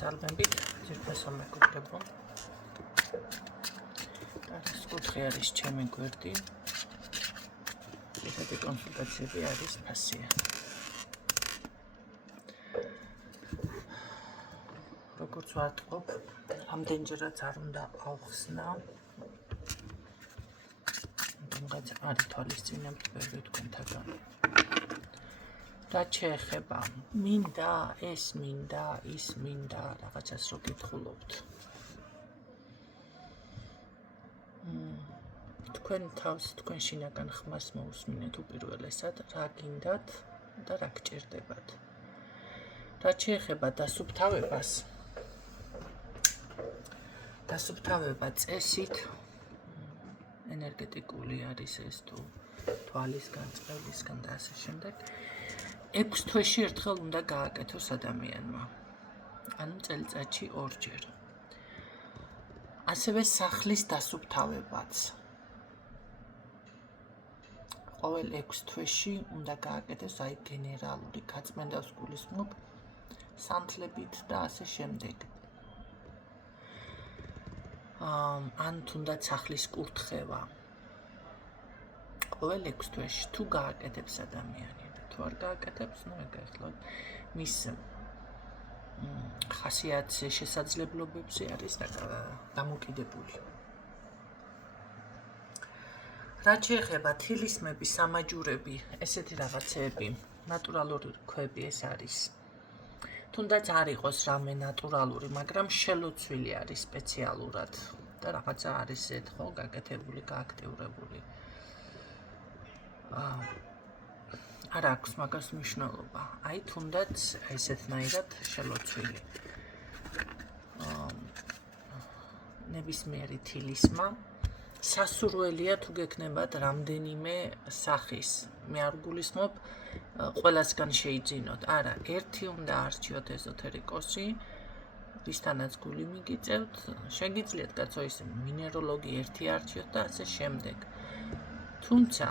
Salvembit, ძირფესო მეგობრებო. ეს კუთხე არის ჩემი გვერდი. ესეთი კონსულტაციები არის ფასია. როგორც ვატყობ, ამდენჯერაც არ უნდა ავხსნა. თუმცა არის თვალისწინებთ ბევრი თქვენთაგან. რაც შეეხება მინდა, ეს მინდა, ის მინდა, რაღაცას რო გითხულობთ. თქვენ თავს თქვენ შინაგან ხმას მოусმინეთ უპირველესად, რა გინდათ და რა გჭირდებათ. რაც შეეხება დასუფთავებას, დასუფთავება წესით ენერგეტიკული არის ეს თუ თვალისგან, წყევლისგან და ასე შემდეგ. 6 თვეში ერთხელ უნდა გააკეთოს ადამიანმა. ანუ წელიწადში 2 ჯერ. ასევე სახლის დასუფთავებაც. ყოველ 6 თვეში უნდა გააკეთოს აი გენერალური გაწმენდავს გულისხმობ სანთლებით და ასე შემდეგ. ან თუნდაც სახლის კურთხევა. ყოველ 6 თვეში თუ გააკეთებს ადამიანი. თუ არ გააკეთებს, ნუ ეგ ახლა მის ხასიათზე შესაძლებლობებზე არის დამოკიდებული. რაც შეეხება თილისმები, სამაჯურები, ესეთი რაღაცეები, ნატურალური ქვები ეს არის. თუნდაც არ იყოს რამე ნატურალური, მაგრამ შელოცვილი არის სპეციალურად და რაღაცა არის ეს ხო გაკეთებული, გააქტიურებული. არ აქვს მაგას მნიშვნელობა. აი თუნდაც ესეთნაირად შელოცვილი. ნებისმიერი თილისმა სასურველია თუ გექნებათ რამდენიმე სახის. მე არ გულისხმობ ყველასგან შეიძინოთ. არა, ერთი უნდა არჩიოთ ეზოთერიკოსი, ვისთანაც გული მიგიწევთ, შეგიძლიათ კაცო ისე მინეროლოგი ერთი არჩიოთ და ასე შემდეგ. თუმცა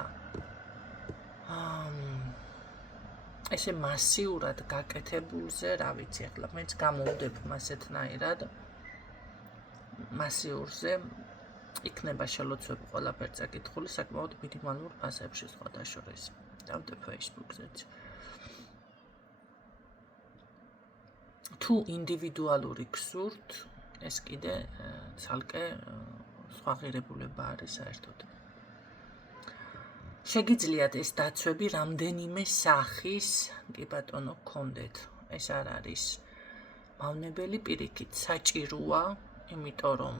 ესე მასიურად გაკეთებულზე, რა ვიცი, ახლა მეც გამოვდებ მასეთნაირად მასიურზე იქნება შელოცვები ყველაფერი წაკითხული საკმაოდ მინიმალურ ფასებში სხვათა შორის. დავდებ Facebook-ზეც. თუ ინდივიდუალური გსურთ, ეს კიდე ცალკე სხვა ღირებულება არის საერთოდ. შეგიძლიათ ეს დაცვები რამდენიმე სახის, კი ბატონო, გქონდეთ. ეს არ არის მავნებელი პირიქით საჭიროა, იმიტომ რომ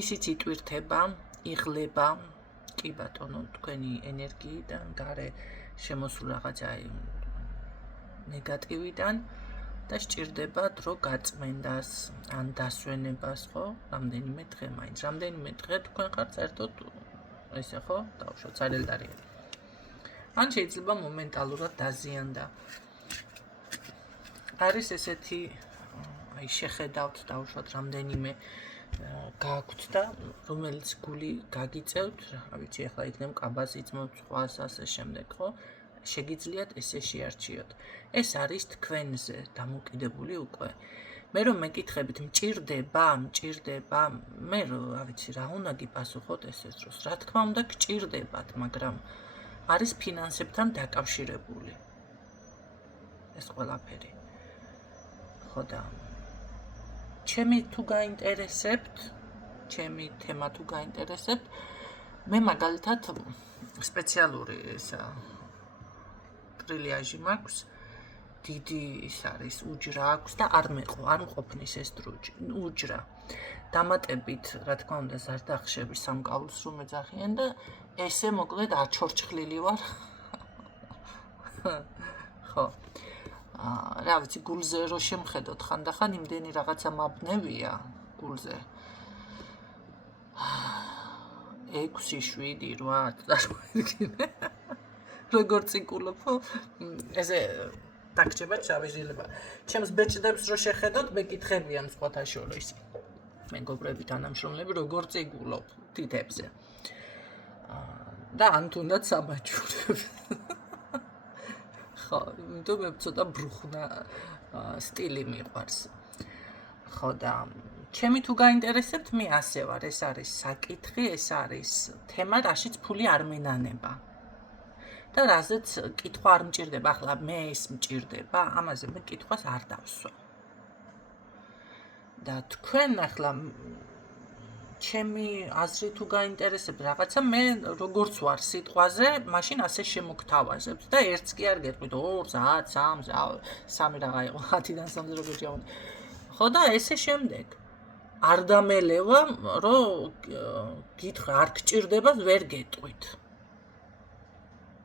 ისიც იტვირთება, იღლება, კი ბატონო, თქვენი ენერგიიდან, გარე შემოსულ რაღაცა ნეგატივიდან და სჭირდება დრო გაწმენდას, ან დასვენებას, ხო, რამდენიმე დღე მაინც. რამდენიმე დღე თქვენ ხართ საერთოდ ესე ხო, დავუშვათ სარელდარია. ან შეიძლება მომენტალურად დაზიანდა. არის ესეთი, აი შეხედავთ დავუშვათ რამდენიმე გააქვთ და რომელიც გული გაგიწევთ, რა ვიცი, ახლა იქნებ კაბას იწმოთ, სხვას ასე შემდეგ, ხო? შეგიძლიათ ესე შეარჩიოთ. ეს არის თქვენზე დამოკიდებული უკვე. მე რომ მეკითხებით, მჭირდება, მე რა ვიცი, რა უნდა გიპასუხოთ ესეც დროს. რა თქმა უნდა, გჭირდებათ, მაგრამ არის ფინანსებთან დაკავშირებული. ეს ყველაფერი. ხო და ჩემი თუ გაინტერესებთ, ჩემი თემა თუ გაინტერესებთ, მე მაგალითად სპეციალური ესა ტრილიაჟი მაქვს. დიდი ის არის უჯრა აქვს და არ მყოფნის ეს უჯრა. დამატებით, რა თქმა უნდა, ზარდახშები სამკაულს რომ ეძახიან და ესე მოკლედ აჩორჩხლილი ვარ. ხო. რა ვიცი, გულზე რო შემხედოთ ხანდახან იმდენი რაღაცა მაბნევია გულზე. 6, 7, 8 წარმოიდგინე. როგორ წიკულობ, ესე დაგჭება ჩავიჟილება. ჩემს ბეჭდებს რო შეხედოთ, მეკითხებიან სხვათა შორის. მეგობრები, თანამშრომლები, როგორ წიგულობ თითებზე. და ან თუნდაც სამაჯურები. ხო, იმიტომ მე ცოტა ბრუხნა სტილი მიყვარს. ხო და ჩემი თუ გაინტერესებთ, მე ასე ვარ, ეს არის საკითხი, ეს არის თემა, რაშიც ფული არ მენანება. და რაზეც კითხვა არ მჭირდება, ახლა მე ეს მჭირდება, ამაზე მე კითხვას არ დავსვა. და თქვენ ახლა ჩემი აზრი თუ გაინტერესებთ რაღაცა, მე როგორც ვარ სიტყვაზე, მაშინ ასე შემოგთავაზებთ და ერთს კი არ გეტყვით 2, 10, 3 რაღა იყო 10-დან 3-ზე როგორ ჩავდი. ხო და ესე შემდეგ. არ დამელევა, რომ გითხრა არ გჭირდება, ვერ გეტყვით.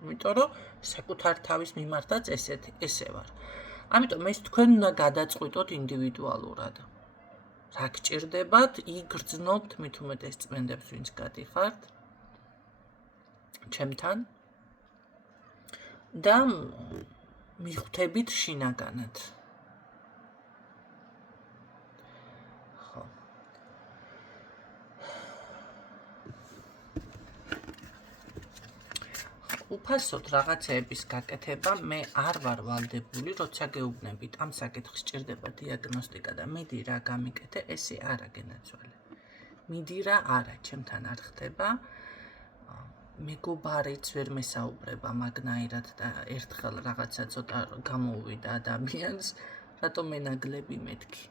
იმიტომ რომ საკუთარ თავის მიმართაც ესე ვარ. ამიტომ ეს თქვენ უნდა გადაწყვიტოთ ინდივიდუალურად. რა გჭირდებათ, იგრძნობთ მით უმეტეს წმენდებს, ვინც გადიხართ ჩემთან და მიხვდებით შინაგანად. ხო. უფასოდ რაღაცეების გაკეთება მე არ ვარ ვალდებული, როცა გეუბნებით ამ საკითხს სჭირდება დიაგნოსტიკა და მიდი რა გამიკეთე, ესე არა გენაცვალე. მიდი რა არა, ჩემთან არ ხდება. მეგობარიც ვერ მესაუბრება მაგნაირად და ერთხელ რაღაცა ცოტა გამოუვიდა ადამიანს, რატომ მენაგლები მეთქი.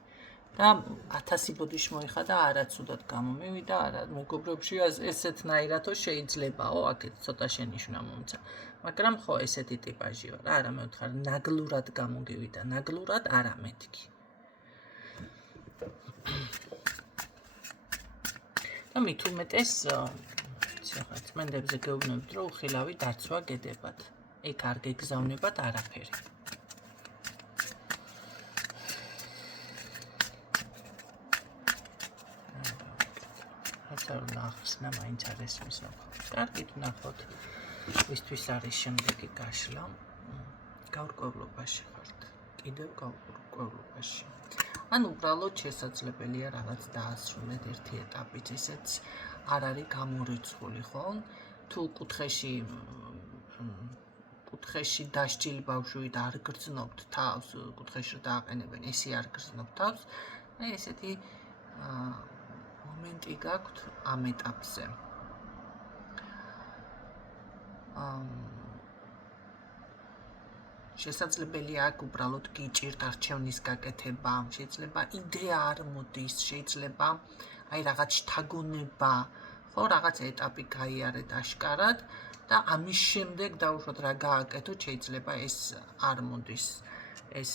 და 1000 ბოდიში მოიხადა, არაცუდად გამომივიდა, არა მეგობრებში ესეთნაირადო შეიძლებაო, აქეთ ცოტა შენიშვნა მომცა. მაგრამ ხო ესეთი ტიპაჟი ვარ, არა მე ვთქარ, ნაგლურად გამოგივიდა, ნაგლურად არა მეთქი. და მით უმეტეს წმენდებზე გეუბნებით, რომ უხილავი დაცვა გედებათ. ეგ არ გეგზავნებათ არაფერი. ნახსნა მაინც არ ესმის რა. კარგით ნახოთ, ვისთვის არის შემდეგი გაშლა. გაურკვევლობაში ხართ. კიდევ გაურკვევლობაში. ან უბრალოდ შესაძლებელია რაღაც დაასრულეთ ერთი ეტაპით, ესეც არ არის გამორიცხული, ხო? თუ კუთხეში დასჯილი ბავშვი და არ გრძნობთ თავს, კუთხეში რა დააყენებენ, ესე არ გრძნობთ თავს, აი ესეთი მომენტი გაქვთ ამ ეტაპზე. შესაძლებელია აქ უბრალოდ გიჭირთ არჩევნის გაკეთება, შეიძლება იდეა არ მოდის, შეიძლება აი რაღაც შთაგონება, ხო, რაღაც ეტაპი გაიარეთ აშკარად და ამის შემდეგ დაუშვათ რა გააკეთოთ, შეიძლება ეს არ მოდის, ეს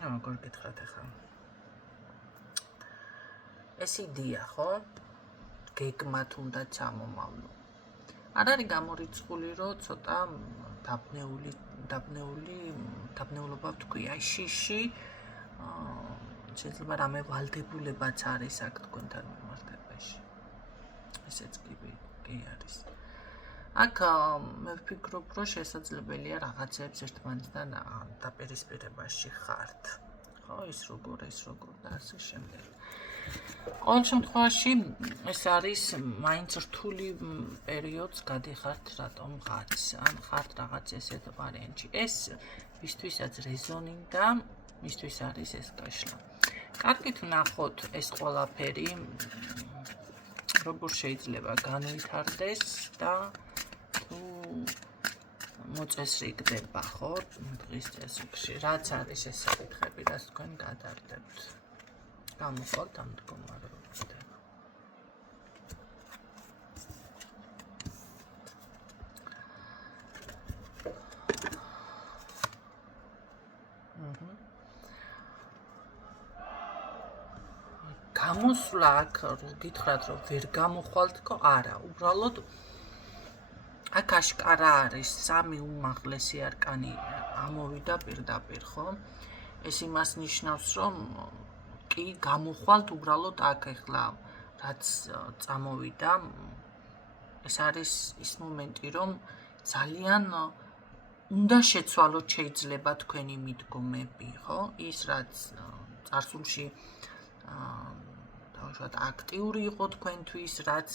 როგორ გითხრათ ახლა. ეს იდეა, ხო? გეგმათ უნდა ჩამომავლო. არ არის გამორიცხული, რომ ცოტა დაბნეულობა ვთქვი, აი შიში, შეიძლება რამე ვალდებულებაც არის აქ თქვენთან მიმართებაში. ესეც კი არის. აქ მე ვფიქრობ, რომ შესაძლებელია რაღაცებს ერთმანეთთან დაპირისპირებაში ხართ. ხო, ის როგორ და ასე შემდეგ. ყოველ შემთხვევაში ეს არის მაინც რთული პერიოდს გადიხართ რატომ ღაც, ან ხართ რაღაც ესეთ ვარიანტში. ეს ვისთვისაც რეზონინდა, მისთვის არის ეს გაშლა. კარგით ვნახოთ ეს ყველაფერი როგორ შეიძლება განვითარდეს და თუ მოწესრიგდება, ხო, დღის წესრიგში. რაც არის ეს საკითხები, რაც თქვენ გადარდებთ. გამოყავთ ამ მდგომარეობიდან. გამოსვლა აქ გითხრათ, რომ ვერ გამოხვალთქო, არა, უბრალოდ აქ აშკარა არის სამი უმაღლესი არკანი ამოვიდა პირდაპირ, ხო? ეს იმას ნიშნავს, რომ კი გამოხვალთ უბრალოდ აქ ახლა რაც წამოვიდა, ეს არის ის მომენტი, რომ ძალიან უნდა შეცვალოთ შეიძლება თქვენი მიდგომები, ხო? ის რაც წარსულში თავშოთ აქტიური იყო თქვენთვის, რაც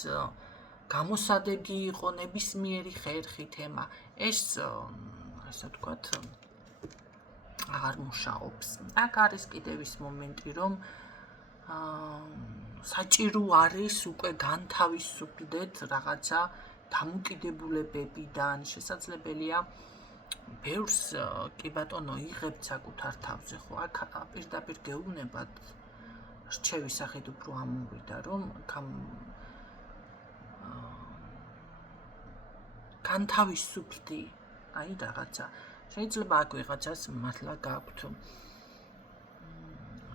გამოსადეგი იყო ნებისმიერი ხერხი თემა, ეს ასე ვთქვათ, აღარ მუშაობს. აქ არის კიდევ ის მომენტი, რომ საჭირო არის უკვე განთავისუფლდეთ რაღაცა დამოკიდებულებებიდან, შესაძლებელია ბევრს კი ბატონო იღებთ საკუთარ თავზე, ხო, აქ პირდაპირ გეუბნებათ რჩევის სახით უფრო ამოვიდა, რომ განთავისუფლდი, აი რაღაცა. შეიძლება აქ ვიღაცას მართლა გაქვთ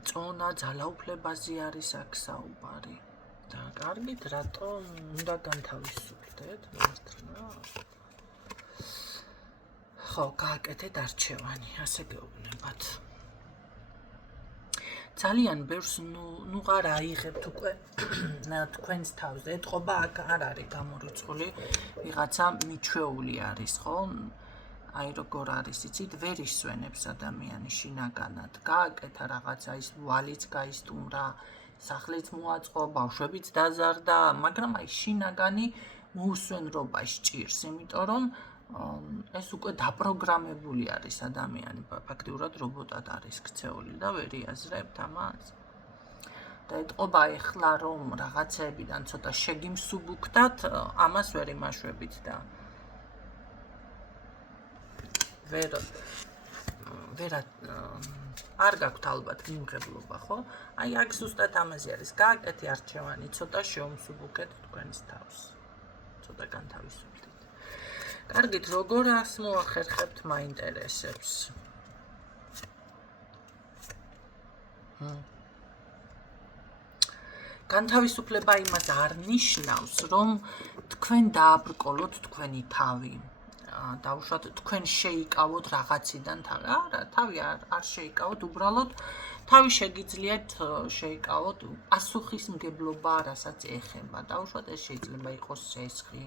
წონა, ძალაუფლებაზე არის აქ საუბარი. და კარგით, რატომ უნდა განთავისუფლდეთ მართლა? ხო, გააკეთეთ არჩევანი, ასე გეუბნებათ. ძალიან ბევრს ნუღარ აიღებთ უკვე თქვენს თავზე. ეთყობა აქ არ არის გამორიცხული, ვიღაცა მიჩვეული არის, ხო? აი როგორ არის, იცით, ვერ ისვენებს ადამიანი შინაგანად. გააკეთა რაღაცა, ის ვალიც გაისტუმრა, სახლიც მოაწყო, ბავშვებიც დაზარდა, მაგრამ აი შინაგანი მოუსვენრობა სჭირს, იმიტომ რომ ეს უკვე დაპროგრამებული არის ადამიანი, ფაქტიურად რობოტად არის ქცეული და ვერ იაზრებთ ამას. და ეთყობა ეხლა რომ რაღაცეებიდან ცოტა შეგიმსუბუქდათ, ამას ვერ იმაშვებით და არ გაქვთ ალბათ მიმღებლობა, ხო? აი აქ ზუსტად ამაზე არის. გააკეთე არჩევანი, ცოტა შეუმსუბუქეთ თქვენს თავს. ცოტა განთავისუფლდით. კარგით, როგორ ას მოახერხებთ მაინტერესებს. განთავისუფლება იმას არ ნიშნავს, რომ თქვენ დააბრკოლოთ თქვენი თავი. დაუშვათ თქვენ შეიკავოთ რაღაციდან თავი. არა, თავი არ შეიკავოთ, უბრალოდ თავი შეგიძლიათ შეიკავოთ პასუხისმგებლობა, რასაც ეხება. დაუშვათ ეს შეიძლება იყოს სესხი.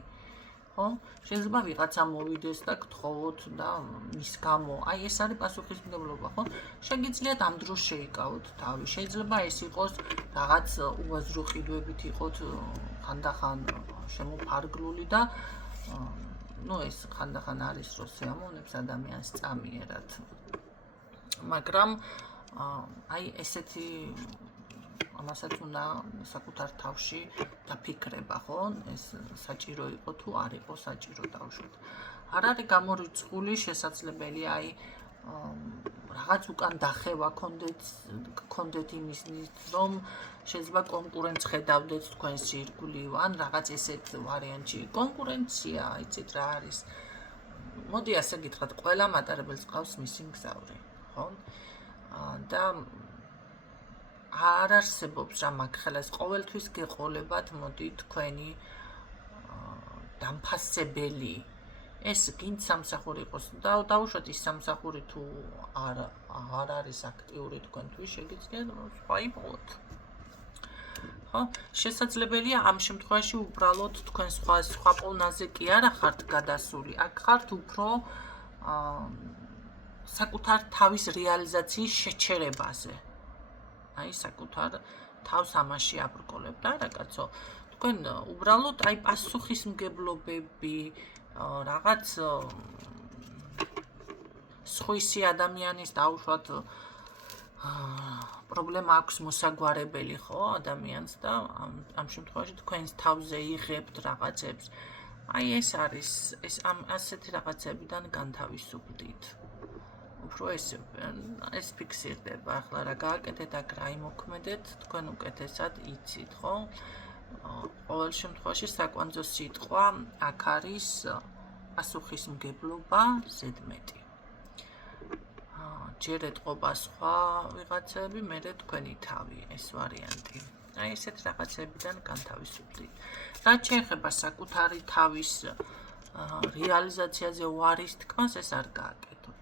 ხო? შეიძლება ვიღაცა მოვიდეს და გთხოვოთ და მის გამო, აი ეს არის პასუხისმგებლობა, ხო? შეგიძლიათ ამ დროს შეიკავოთ თავი. შეიძლება ეს იყოს რაღაც უაზრო ყიდვებით იყოთ ხანდახან შემოფარგლული და ეს ხანდახან არის რომ სიამოვნებს ადამიანს წამიერად. მაგრამ აი ესეთი ამასაც უნდა საკუთარ თავში დაფიქრება, ხო? ეს საჭირო იყო თუ არ იყო საჭირო დავუშვათ. არ არის გამორიცხული, შესაძლებელია აი რაღაც უკან დახევა გქონდეთ იმის რომ შეიძლება კონკურენტს ხედავდეთ თქვენს ირგვლივ, ან რაღაც ესეთ ვარიანტი. კონკურენცია, იცით რა არის? მოდი ასე გითხრათ, ყველა მატარებელს ყავს მისი მგზავრი, ხო? და არ არსებობს რა მაგ ხელას ყოველთვის გეყოლებათ, მოდი თქვენი დამფასებელი. ეს გინდ სამსახური იყოს და დაუშვათ ის სამსახური თუ არ არის აქტიური თქვენთვის, შეგიძლიათ სხვა იპოვოთ. ხო? შესაძლებელია ამ შემთხვევაში უბრალოდ თქვენ სხვა პოლნაზე კი არა ხართ გადასული, აქ ხართ უფრო საკუთარ თავის რეალიზაციის შეჩერებაზე. აი საკუთარ თავს ამაში აბრკოლებთ. არა კაცო, თქვენ უბრალოდ აი პასუხისმგებლობები რაღაც სხვისი ადამიანის დაუშვათ პრობლემა აქვს მოსაგვარებელი, ხო, ადამიანს და ამ შემთხვევაში თქვენს თავზე იღებთ რაღაცებს. აი ეს არის ასეთი რაღაცებიდან განთავისუფლდით. უფრო ეს ფიქსირდება. ახლა რა გააკეთეთ, აქ რა იმოქმედეთ, თქვენ უკეთესად იცით, ხო? ყოველ შემთხვევაში საკვანძო სიტყვა აქ არის პასუხისმგებლობა ზედმეტი. ჯერ ეთყობა სხვა ვიღაცები, მერე თქვენი თავი, ეს ვარიანტი. აი ესეთ რაღაცებიდან განთავისუფლდით. რაც შეეხება საკუთარი თავის რეალიზაციაზე უარის თქმას, ეს არ გააკეთოთ.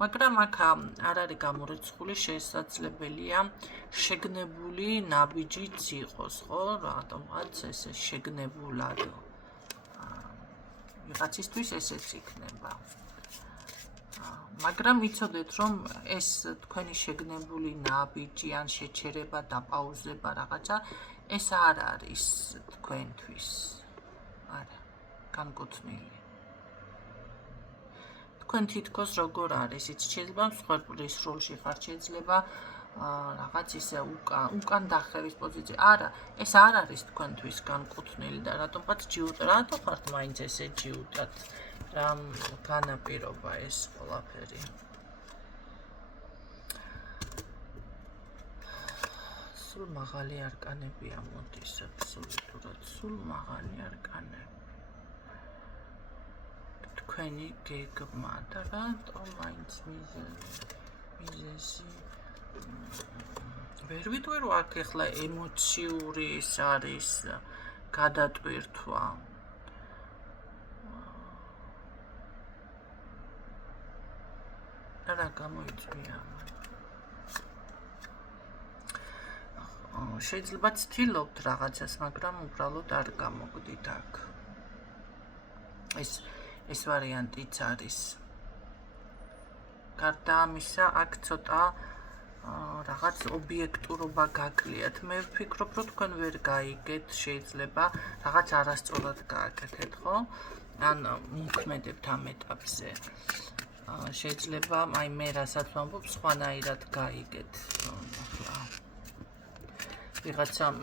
მაგრამ აქ არ არის გამორიცხული, შესაძლებელია შეგნებული ნაბიჯიც იყოს, ხო? რატომღაც ესე შეგნებულად ვიღაცისთვის ესეც იქნება. მაგრამ იცოდეთ, რომ ეს თქვენი შეგნებული ნაბიჯი ან შეჩერება, დაპაუზება რაღაცა, ეს არ არის თქვენთვის. არა, განკუთვნილი. თქვენ თითქოს როგორ არის, იცით, შეიძლება მსხვერპლის როლში ხართ, შეიძლება რაღაც ისე უკან დახევის პოზიცია. არა, ეს არ არის თქვენთვის განკუთვნილი და რატომღაც რატო ხართ მაინც ესე ჯიუტად? რა განაპირობა ეს ყველაფერი? სულ მაღალი არკანებია მოდის აბსოლუტურად, სულ მაღალი არკანები. თქვენი გეგმა და რატომ მაინც მიზეზი ვერ ვიტყვი რომ აქ ახლა ემოციური ის არის გადატვირთვა. რა გამოიწვია? შეიძლება ცდილობთ რაღაცას, მაგრამ უბრალოდ არ გამოგდით აქ. ეს ვარიანტიც არის. გარდა ამისა, აქ ცოტა რაღაც ობიექტურობა გაკლიათ. მე ვფიქრობ, რომ თქვენ ვერ გაიგეთ, შეიძლება რაღაც არასწორად გააკეთეთ, ხო? ან მოქმედებთ ამ ეტაპზე. შეიძლება აი მე რასაც ვამბობ, სხვანაირად გაიგეთ. ახლა ვიღაცამ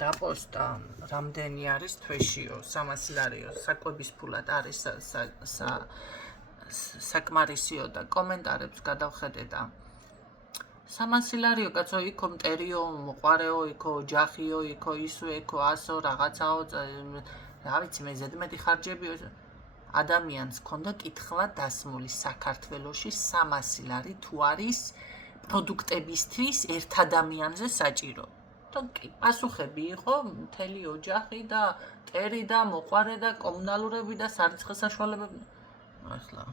დაპოსტა რამდენი არის თვეშიო 300 ლარიო საკვების ფულად არის საკმარისიო და კომენტარებს გადავხედე და 300 ლარიო კაცო იქო მტერიო მოყარეო იქო ოჯახიო იქო ისო იქო ასო რაღაცაო რა ვიცი მე ზედმეტი ხარჯებიო ადამიანს ქონდა კითხვა დასმული საქართველოში 300 ლარი თუ არის პროდუქტებისთვის ერთ ადამიანზე საჭირო. პასუხები იყო მთელი ოჯახი და ტერი და მოყარე და კომუნალურები და სარიცხე საშუალებები. ახლა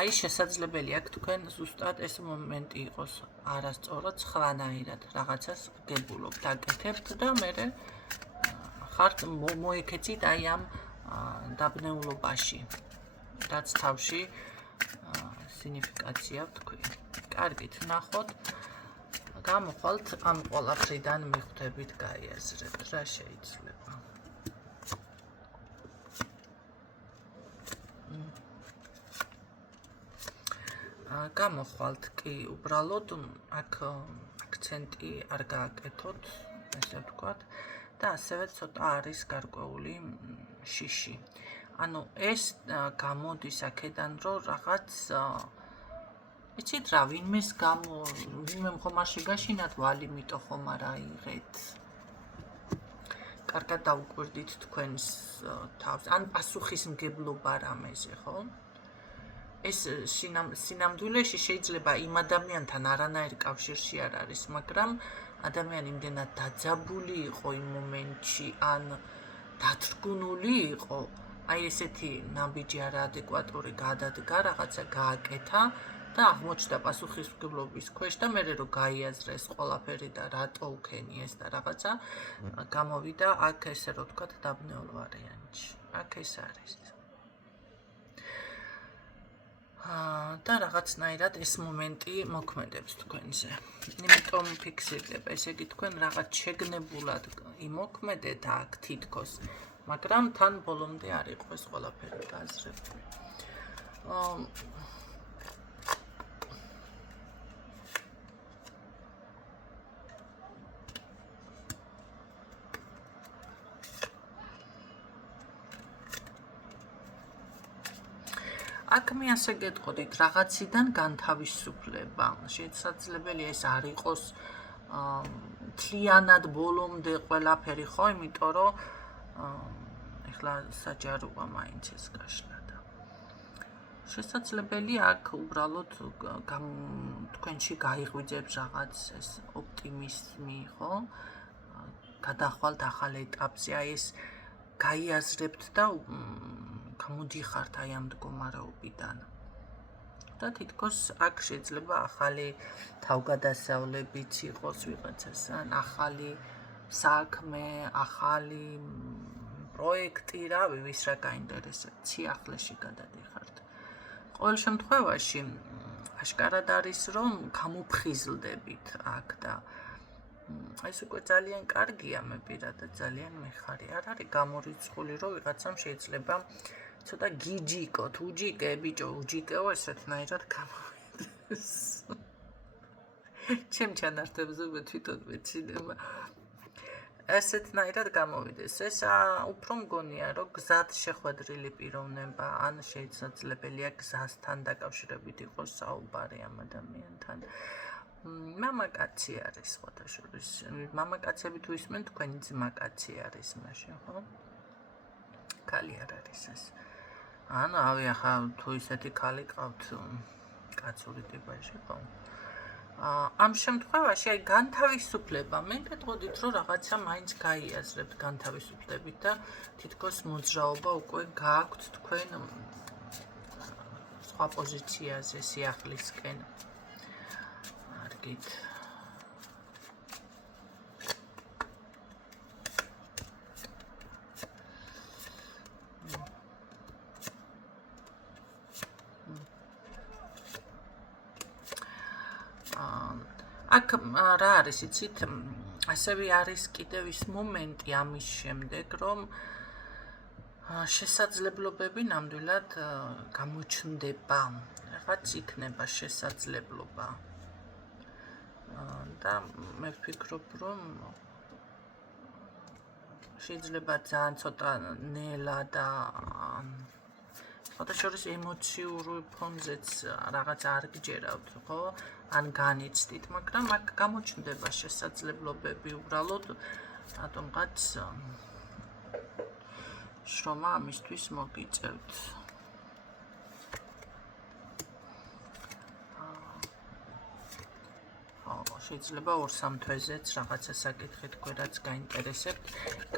აი შესაძლებელია თქვენ ზუსტად ეს მომენტი იყოს არასწორად სხვანაირად რაღაცას გებულობთ, აკეთებთ და მე ხართ მოეკეცით აი ამ დაბნეულობაში, რაც თავში სინიფიკაცია ვთქვი. კარგით, ნახოთ. გამოხვალთ ამ ყველაფრიდან მიხვდებით გაიაზრებთ რა შეიძლება. გამოხვალთ კი უბრალოდ აქ აქცენტი არ გააკეთოთ, ესე ვთქვათ და ასევე ცოტა არის გარკვეული შიში. ანუ ეს გამოდის აქედან რომ რაღაც იცით რა, ვინმე ხომ არ შეგაშინათ ვალი მიტო ხომ არ აიღეთ. კარგად დაუკვირდით თქვენს თავს, ან პასუხისმგებლობა რამეზე, ხო? ეს სინამდვილეში შეიძლება იმ ადამიანთან არანაირ კავშირში არ არის, მაგრამ ადამიანი იმდენად დაძაბული იყო იმ მომენტში, ან დათრგუნული იყო, აი ესეთი ნაბიჯი არაადეკვატური გადადგა, რაღაცა გააკეთა და აღმოჩნდა პასუხისმგებლობის ქვეშ და მერე რომ გაიაზრეს ყველაფერი და რატო უქენი ეს და რაღაცა გამოვიდა აქ ესე რომ ვთქვათ დაბნეულ ვარიანტში. აქ ეს არის. და რაღაცნაირად ეს მომენტი მოქმედებს თქვენზე. იმიტომ ფიქსირდება, ესე იგი თქვენ რაღაც შეგნებულად იმოქმედეთ აქ თითქოს, მაგრამ თან ბოლომდე არ იყო ეს ყველაფერი გააზრებული. აქ მე ასე გეტყოდით რაღაციდან განთავისუფლება. შესაძლებელია ეს არ იყოს მთლიანად ბოლომდე ყველაფერი ხო, იმიტომ რომ ეხლა საჯაროა მაინც ეს გაშლა და შესაძლებელია აქ უბრალოდ თქვენში გაიღვიძებს რაღაც ეს ოპტიმიზმი, ხო? გადახვალთ ახალ ეტაპზე, აი ეს გაიაზრებთ და გამოდიხართ აი ამ მდგომარეობიდან. და თითქოს აქ შეიძლება ახალი თავგადასავლებიც იყოს ვიღაცას, ან ახალი საქმე, ახალი პროექტი, რავი, ვის რა გაინტერესებს, სიახლეში გადადიხართ. ყოველ შემთხვევაში აშკარად არის, რომ გამოფხიზლდებით აქ და ეს უკვე ძალიან კარგია, მე პირადად ძალიან მიხარი. არ არის გამორიცხული, რომ ვიღაცამ შეიძლება ცოტა გიჯიკოთ, უჯიკე, ბიჭო, უჯიკეო, ესეთნაირად გამოვიდეს. ჩემ ჩანართებზე მე თვითონ მეცინება. ესეთნაირად გამოვიდეს. ეს უფრო მგონია, რომ გზად შეხვედრილი პიროვნება, ან შესაძლებელია გზასთან დაკავშირებით იყოს საუბარი ამ ადამიანთან. მამაკაცი არის სხვადასხვა. მამაკაცები თუ ისმენ, თქვენი ძმაკაცი არის მაშინ, ხო? ქალი არ არის ეს. ანუ ახლა თუ ისეთი ქალი ყავთ კაცური ტიპაში, ხო? ამ შემთხვევაში აი განთავისუფლება მე მეთყოდით რომ რაღაცა მაინც გაიაზრებთ განთავისუფლებით და თითქოს მოძრაობა უკვე გააქვთ თქვენ სხვა პოზიციაზე სიახლისკენ არგით აქ რა არის იცით ასევე არის კიდევ ის მომენტი ამის შემდეგ რომ შესაძლებლობები ნამდვილად გამოჩნდება რაღაც იქნება შესაძლებლობა და მე ვფიქრობ რომ შეიძლება ძალიან ცოტა ნელა და შორის ემოციურ ფონზეც რაღაც არ გჯერავთ, ხო? ან განიცდით, მაგრამ აქ გამოჩნდება შესაძლებლობები უბრალოდ რატომღაც შრომა ამისთვის მოგიწევთ. შეიძლება 2-3 თვეზეც რაღაცა საკითხი თქვენ რაც გაინტერესებთ,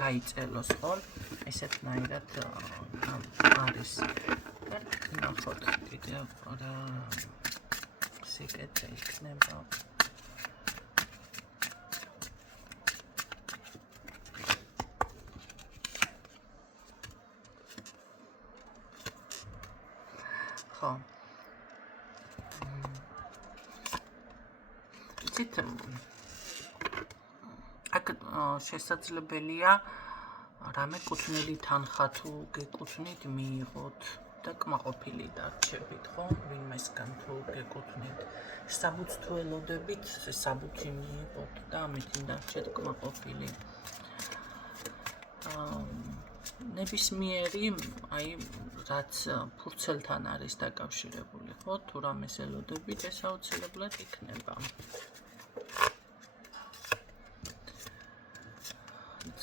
გაიწელოს, ხო? ესეთნაირად არის. ნახოთ კიდევ რა სიკეთე იქნება. ხო. იცით, აქ შესაძლებელია რამე კუთვნილი თანხა თუ გეკუთვნით მიიღოთ და კმაყოფილი დარჩებით, ხო? ვინმესგან თუ გეკუთვნით. საბუთს თუ ელოდებით, საბუთი მიიღოთ და ამით დარჩეთ კმაყოფილი. ნებისმიერი, აი, რაც ფურცელთან არის დაკავშირებული, ხო? თუ რამეს ელოდებით, ეს აუცილებლად იქნება.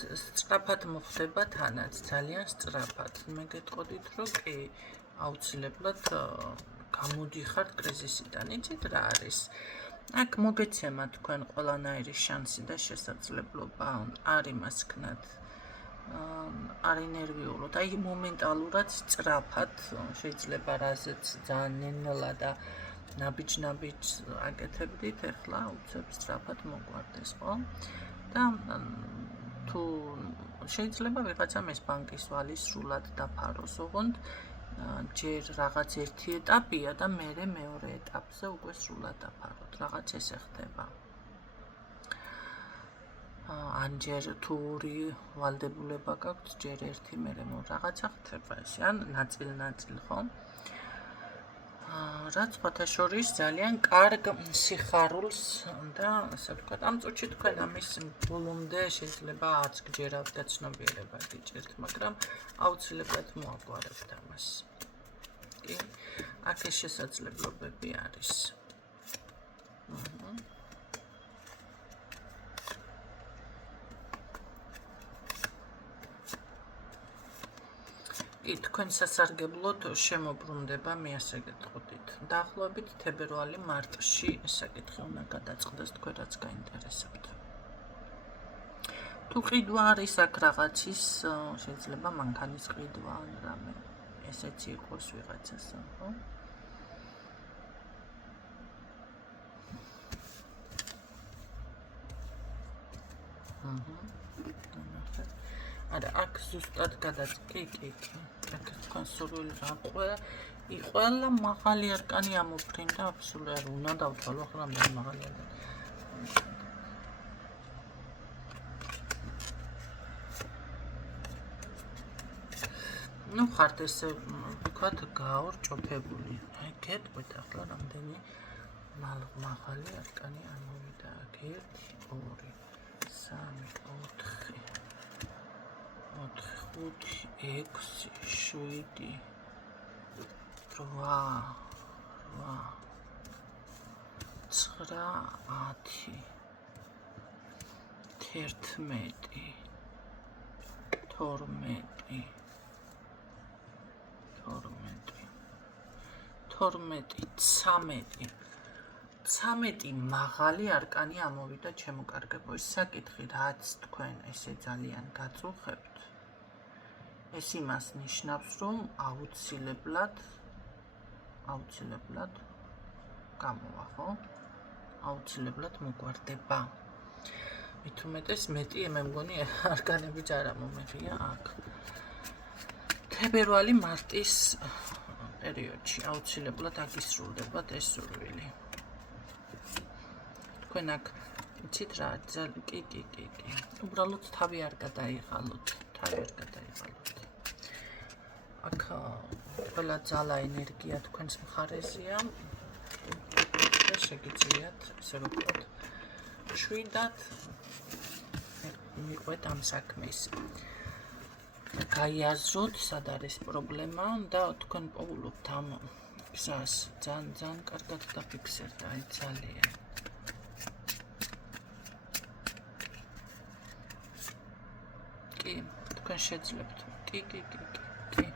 სწრაფად მოხდება თანაც, ძალიან სწრაფად. მე გეტყოდით, რომ კი აუცილებლად გამოდიხართ კრიზისიდან. იცით რა არის? აქ მოგეცემა თქვენ ყველანაირი შანსი და შესაძლებლობა არ იმასქნათ. არ ინერვიულოთ. აი მომენტალურად სწრაფად შეიძლება რაზეც ძალიან ნელა და ნაბიჯ-ნაბიჯ აკეთებდით, ეხლა უცებ სწრაფად მოგვარდეს, ხო? და თუ შეიძლება ვიღაცამ ეს ბანკის ვალი სრულად დაფაროს, ოღონდ ჯერ რაღაც ერთი ეტაპია და მერე მეორე ეტაპზე უკვე სრულად დაფაროთ. რაღაც ესე ხდება. ან ჯერ თუ ორი ვალდებულება გაქვთ, ჯერ ერთი მერე რაღაცა ხდება ესე, ან ნაწილ-ნაწილ, ხო? რაც ფათაშორის ძალიან კარგ სიხარულს და ასე ვთქვათ, ამ წუთში თქვენ ამის ბოლომდე შეიძლება არც გჯერავთ და ცნობიერება გიჭირთ, მაგრამ აუცილებლად მოაგვარებთ ამას. კი, აქ ეს შესაძლებლობები არის. თქვენ სასარგებლოდ შემოbrunდება, მე ასე გეტყოდით. დაახლოებით თებერვალი-მარტში ეს საკითხი უნდა გადაწყდეს თქვენ რაც გაინტერესებთ. თუ ყიდვა არის აქ რაღაცის, შეიძლება მანქანის ყიდვა ან რამე ესეც იყოს ვიღაცასთან, ხო? არა, აქ ზუსტად კი. აქ თქვენ სურვილი რა ყველა მაღალი არკანი ამოფრინდა, აბსოლუტურად უნდა დავთვალო ახლა რამდენი მაღალი არკანი. ну ხართ ესე ვთქვათ გაორჭოფებული. აი გეტყვით ახლა რამდენი მაღალი არკანი ამოვიდა. 1 2 3 4 5 6 7 13 მაღალი არკანი ამოვიდა ჩემო კარგებო. ის საკითხი რაც თქვენ ესე ძალიან გაწუხებთ, ეს იმას ნიშნავს, რომ აუცილებლად გამოვა, ხო? აუცილებლად მოგვარდება. მით უმეტეს მეტი მე მგონი არკანებიც არ მომერია აქ. თებერვალი-მარტის პერიოდში აუცილებლად აქ ისრულდებათ ეს სურვილი. თქვენ აქ იცით რა, კი. უბრალოდ თავი არ გადაიღალოთ. აქ ყველა ძალა ენერგია თქვენს მხარეზეა და შეგიძლიათ ესე ვთქვათ შვიდად მიყვეთ ამ საქმეს. გაიაზროთ სად არის პრობლემა და თქვენ პოულობთ ამ გზას ძალიან კარგად დაფიქსერთ, აი ძალიან. კი, თქვენ შეძლებთ. კი.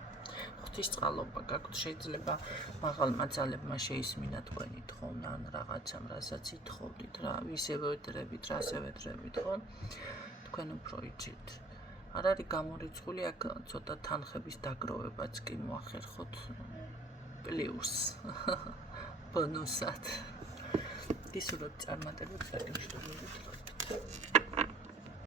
ღვთისწყალობა გაქვთ, შეიძლება მაღალმა ძალებმა შეისმინა თქვენი თხოვნა ან რაღაცამ, რასაც ითხოვდით, რა ისევე ვედრებით, რასე ვედრებით, ხო? თქვენ უფრო იცით. არ არის გამორიცხული, აქ ცოტა თანხების დაგროვებაც კი მოახერხოთ პლუს ბონუსად. ისურვებთ წარმატებებს და გიშტობებით.